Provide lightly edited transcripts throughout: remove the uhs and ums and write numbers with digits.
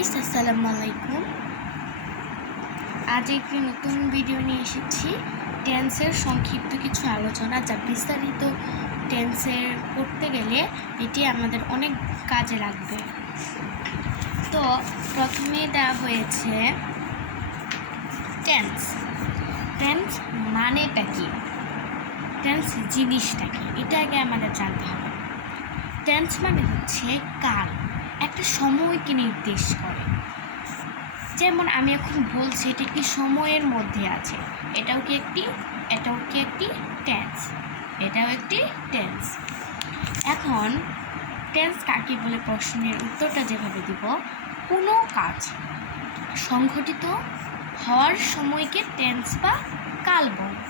Guys, আসসালামু আলাইকুম। আজ একটি নতুন ভিডিও নিয়ে এসেছি। টেন্সের সংক্ষিপ্ত কিছু আলোচনা, যা বিস্তারিত টেন্সের করতে গেলে এটি আমাদের অনেক কাজে লাগবে। তো প্রথমে দেওয়া হয়েছে টেন্স। টেন্স মানেটা কি, টেন্স জিনিসটা কি, এটা আগে আমাদের জানতে হবে। টেন্স মানে হচ্ছে কাল, একটা সময়কে নির্দেশ করে। যেমন আমি এখন বলছি এটি একটি সময়ের মধ্যে আছে, এটাও কি একটি টেন্স, এটাও একটি টেন্স। এখন টেন্স কাকে বলে প্রশ্নের উত্তরটা যেভাবে দিব, কোনো কাজ সংঘটিত হওয়ার সময়কে টেন্স বা কাল বলে।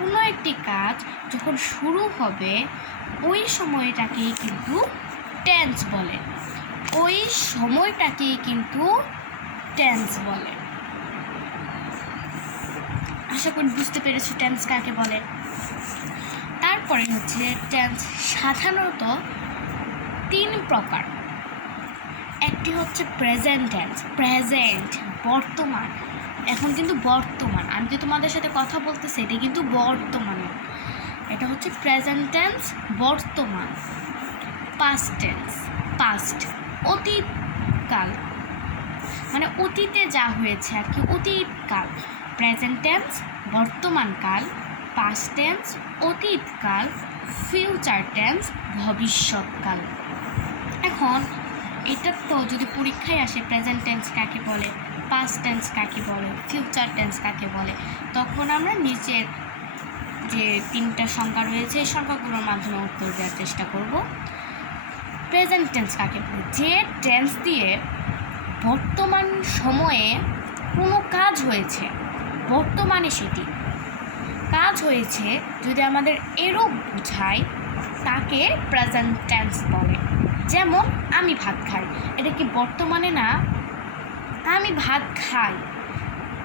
কোনো একটি কাজ যখন শুরু হবে ওই সময়টাকেই কিন্তু টেন্স বলে, আশা করি বুঝতে পেরেছি টেন্স কাকে বলে। তারপরে হচ্ছে টেন্স সাধারণত তিন প্রকার। একটি হচ্ছে প্রেজেন্ট টেন্স, প্রেজেন্ট বর্তমান, এখন কিন্তু বর্তমান, আমি যে তোমাদের সাথে কথা বলতেছি এটা কিন্তু বর্তমানে, এটা হচ্ছে প্রেজেন্ট টেন্স বর্তমান। পাস্ট টেন্স, পাস্ট অতীতকাল, মানে অতীতে যা হয়েছে আর কি, অতীতকাল। প্রেজেন্ট টেন্স বর্তমানকাল, পাস্ট টেন্স অতীতকাল, ফিউচার টেন্স ভবিষ্যৎকাল। এখন এটা তো যদি পরীক্ষায় আসে প্রেজেন্ট টেন্স কাকে বলে, পাস্ট টেন্স কাকে বলে, ফিউচার টেন্স কাকে বলে, তখন আমরা নিচের যে তিনটা সংখ্যা রয়েছে এই সংখ্যাগুলোর মাধ্যমে উত্তর দেওয়ার চেষ্টা করব। প্রেজেন্ট টেন্স কাকে বলে, যে টেন্স দিয়ে বর্তমান সময়ে কোনো কাজ হয়েছে, বর্তমানে সেটি কাজ হয়েছে, যদি আমাদের এরূপ বোঝায় তাকে প্রেজেন্ট টেন্স বলে। যেমন আমি ভাত খাই, এটা কি বর্তমানে না, আমি ভাত খাই,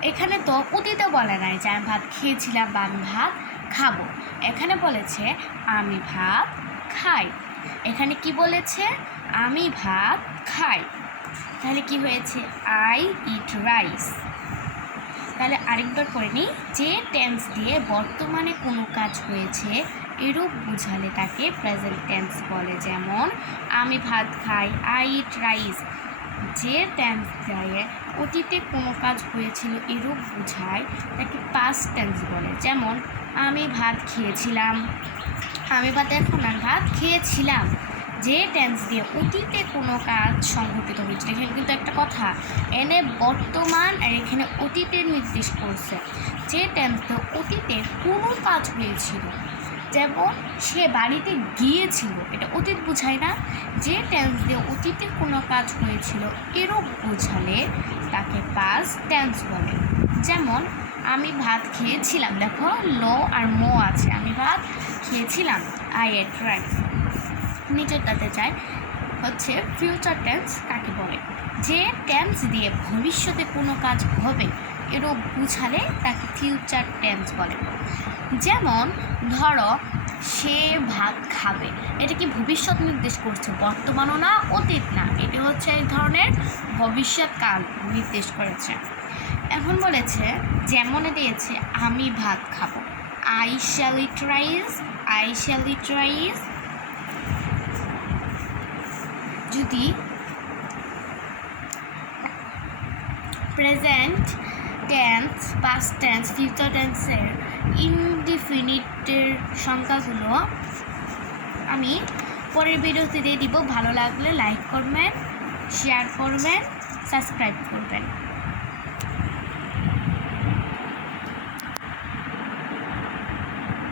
এখানে তো অতীতে বলে নাই যে আমি ভাত খেয়েছিলাম বা আমি ভাত খাবো, এখানে বলেছে আমি ভাত খাই। এখানে কি বলেছে, আমি ভাত খাই, তাহলে কি হয়েছে, আই ইট রাইস। তাহলে আরেকবার করে নিই, যে টেন্স দিয়ে বর্তমানে কোনো কাজ হয়েছে এরূপ বুঝালে তাকে প্রেজেন্ট টেন্স বলে। যেমন আমি ভাত খাই, আই ইট রাইস। যে টেন্স দিয়ে অতীতে কোনো কাজ হয়েছিল এরূপ বুঝায় তাকে পাস্ট টেন্স বলে। যেমন আমি ভাত খেয়েছিলাম, আমি ভাত খেয়েছিলাম। যে টেন্স দিয়ে অতীতে কোনো কাজ সংঘটিত হয়েছিল, এখানে কিন্তু একটা কথা, এনে বর্তমান আর এখানে অতীতের নির্দেশ করছে। যে টেন্স দিয়ে অতীতে কোনো কাজ হয়েছিল, যেমন সে বাড়িতে গিয়েছিল, এটা অতীত বোঝায় না। যে টেন্স দিয়ে অতীতে কোনো কাজ হয়েছিল এরূপ বোঝালে তাকে পাস্ট টেন্স বলে। যেমন আমি ভাত খেয়েছিলাম, দেখো লো আর মো আছে, আমি ভাত খেয়েছিলাম, আই এট রাইস। নিচেরটাতে যায় হচ্ছে ফিউচার টেন্স কাকে বলে, যে টেন্স দিয়ে ভবিষ্যতে কোনো কাজ হবে এরূপ বুঝালে তাকে ফিউচার টেন্স বলে। যেমন ধরো সে ভাত খাবে, এটা কি ভবিষ্যৎ নির্দেশ করছে, বর্তমানও না অতীত না, এটা হচ্ছে এক ধরনের ভবিষ্যৎকাল নির্দেশ করেছে। এখন বলেছে, যেমন দিয়েছে আমি ভাত খাবো, I shall eat rice, I shall eat rice. যদি present tense, past tense, future টেন্সের ইনডিফিনিটের সংখ্যাগুলো আমি পরের ভিডিওতে দিয়ে দিব। ভালো লাগলে লাইক করবেন, শেয়ার করবেন, সাবস্ক্রাইব করবেন।